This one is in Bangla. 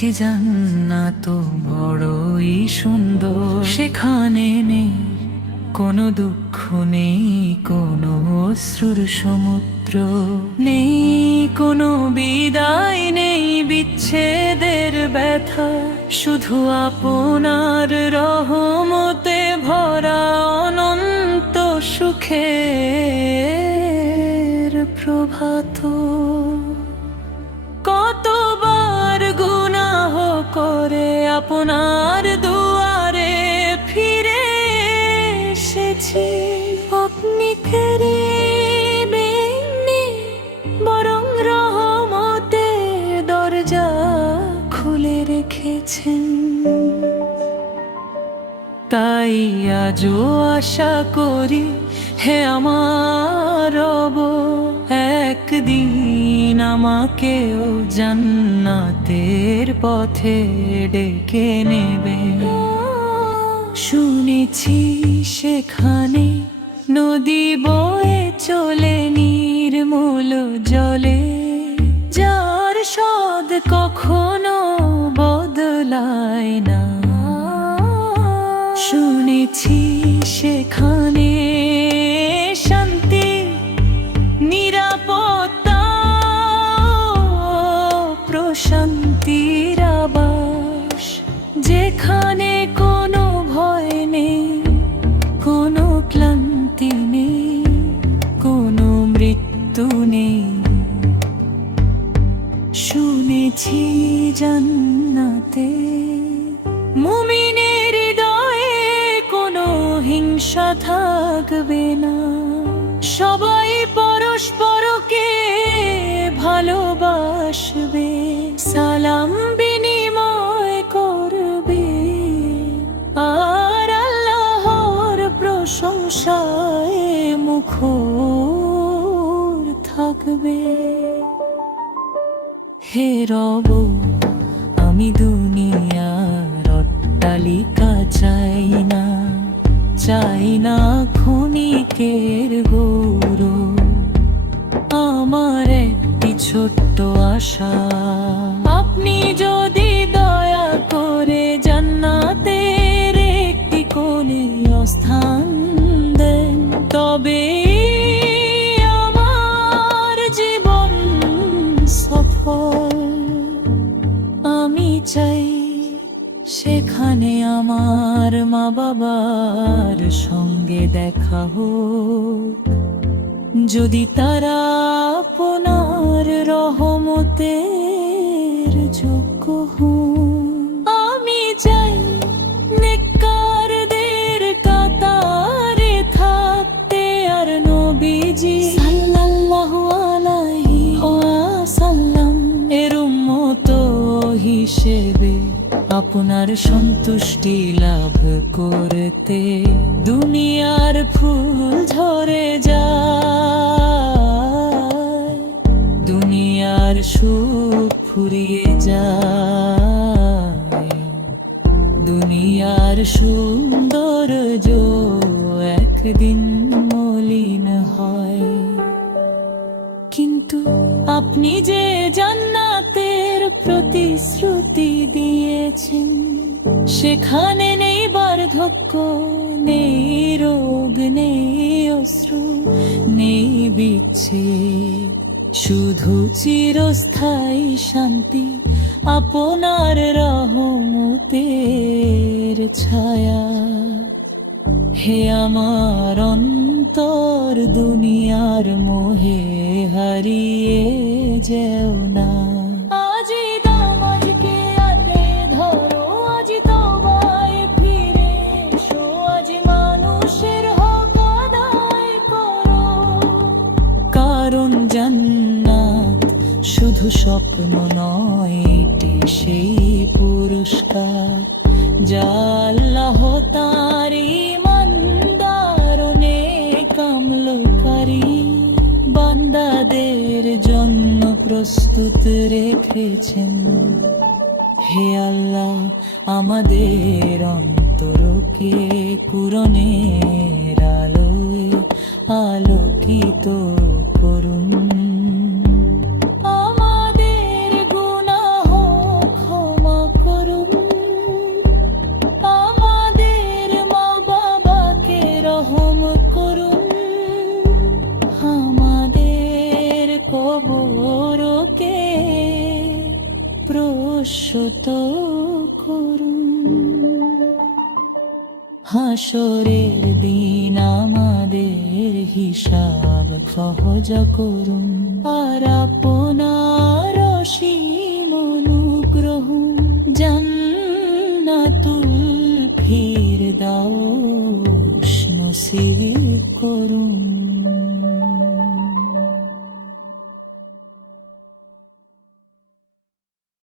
পেয়েছি জান্নাত বড়ই সুন্দর, সেখানে নেই কোনো দুঃখ, নেই কোনো অশ্রুর সমুদ্র, নেই কোনো বিদায়, নেই বিচ্ছেদের ব্যথা, শুধু আপনার রহমতে ভরা অনন্ত সুখের প্রভাত। কতবার গুনাহ করে আপনার দুয়ারে ফিরে এসেছি, আপনি ফিরিবেননি, বরং রহমতে দরজা খুলে রেখেছেন। তাই আজও আশা করি, হে আমার রব, একদিন আমাকেও জান্নাতের পথে ডেকে নেবে। শুনেছি সেখানে নদী বয়ে চলে নির্মল জলে, যার স্বাদ কখনো বদলায় না। শুনেছি সেখানে শান্তি, নিরাপত্তা, প্রশান্তির আবাস, যেখানে কোনো ভয় নেই, কোনো ক্লান্তি নেই, কোনো মৃত্যু নেই। শুনেছি জান্নাতে মুমিনের হৃদয়ে কোনো হিংসা থাকবে না, সবাই পরস্পরকে ভালোবাসবে, সালাম বিনিময় করবে, আর আল্লাহর প্রশংসায় মুখর থাকবে। হে রব, আমি দুনিয়ার অট্টালিকা চাই না, চাই না ক্ষণিকের গৌরব, আমার একটি ছোট্ট আশা, আপনি যদি দয়া করে জান্নাতের একটি কোণে স্থান দেন, তবে আমার জীবন সফল। আমি চাই সেখানে আমার মা বাবার সঙ্গে দেখা হোক, যদি তারা আপনার রহমতের যোগ্য হন। আমি চাই নেককারদের কাতারে থাকতে, আর নবীজি সাল্লাল্লাহু আলাইহি ওয়াসাল্লাম এর উম্মত হিসেবে আপনার সন্তুষ্টি লাভ করতে দুনিয়ার ফুল ঝরে যায়, দুনিয়ার সুখ ফুরিয়ে যায়, দুনিয়ার সৌন্দর্য একদিন মলিন হয়। কিন্তু আপনি যে জান্নাতের প্রতিশ্রুতি দিয়েছেন, সেখানে নেই বার্ধক্য, নেই রোগ, নেই অশ্রু, নেই বিচ্ছেদ, শুধু চিরস্থায়ী শান্তি, আপনার রহমতের ছায়া। হে আমার অন্তর, দুনিয়ার মোহে হারিয়ে যেও না। আজি দামাজকে আঁকড়ে ধরো, আজি তওবায় ফিরে এসো, আজি মানুষের হক আদায় করো, কারণ জান্নাত শুধু স্বপ্ন নয়, এটি সেই পুরস্কার যা আল্লাহ তাঁর ইমানদার ও নেক আমলকারী বান্দাদের জন্য প্রস্তুত রেখেছেন। হে আল্লাহ, আমাদের অন্তরকে কুরআনের আলোয় আলোকিত করুন, আমাদের গুনাহ ক্ষমা হাসরের দিন আমাদের হিসাব সহজ করুন, আর আপনার অসীম অনুগ্রহ জান্নাতুল ফিরদাউস নসিব করুন।